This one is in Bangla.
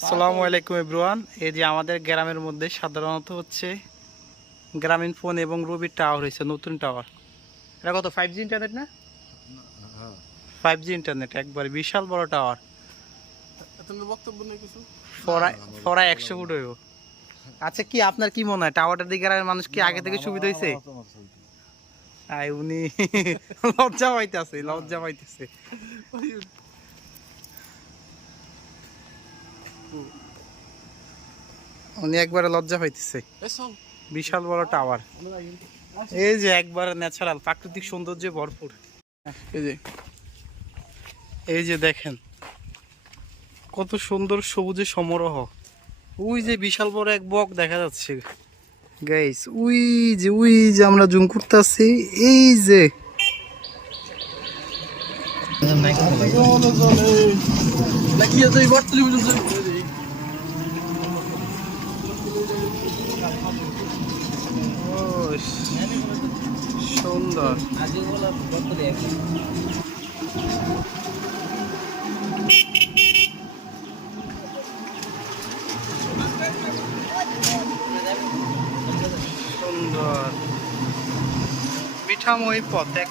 আসসালামু আলাইকুম এভরিওয়ান। এই যে আমাদের গ্রামের মধ্যে সাধারণত হচ্ছে গ্রামীণ ফোন এবং রবির টাওয়ার হয়েছে, নতুন টাওয়ার। এটা কত 5G ইন্টারনেট না? 5G ইন্টারনেট, একবার বিশাল বড় টাওয়ার। বক্তব্য নেই কিছু। ফরাই 100 ফুট হইব। আচ্ছা, কি আপনার কি মনে হয় টাওয়ারটার দিকে গ্রামের মানুষ কি আগে থেকে সুবিধা হয়েছে? আই উনি লজ্জা পাইতেছে। উনি একবারে লজ্জা পাইতেছে। বিশাল বড় টাওয়ার, এই যে একবারে ন্যাচারাল প্রাকৃতিক সৌন্দর্যে ভরপুর। এই যে দেখেন কত সুন্দর সবুজে সমারোহ। ওই যে বিশাল বড় এক বক দেখা যাচ্ছে গাইস, ওই যে আমরা জুম করতেছি। এই যে সুন্দর। সুন্দর মিঠাময় পথ এক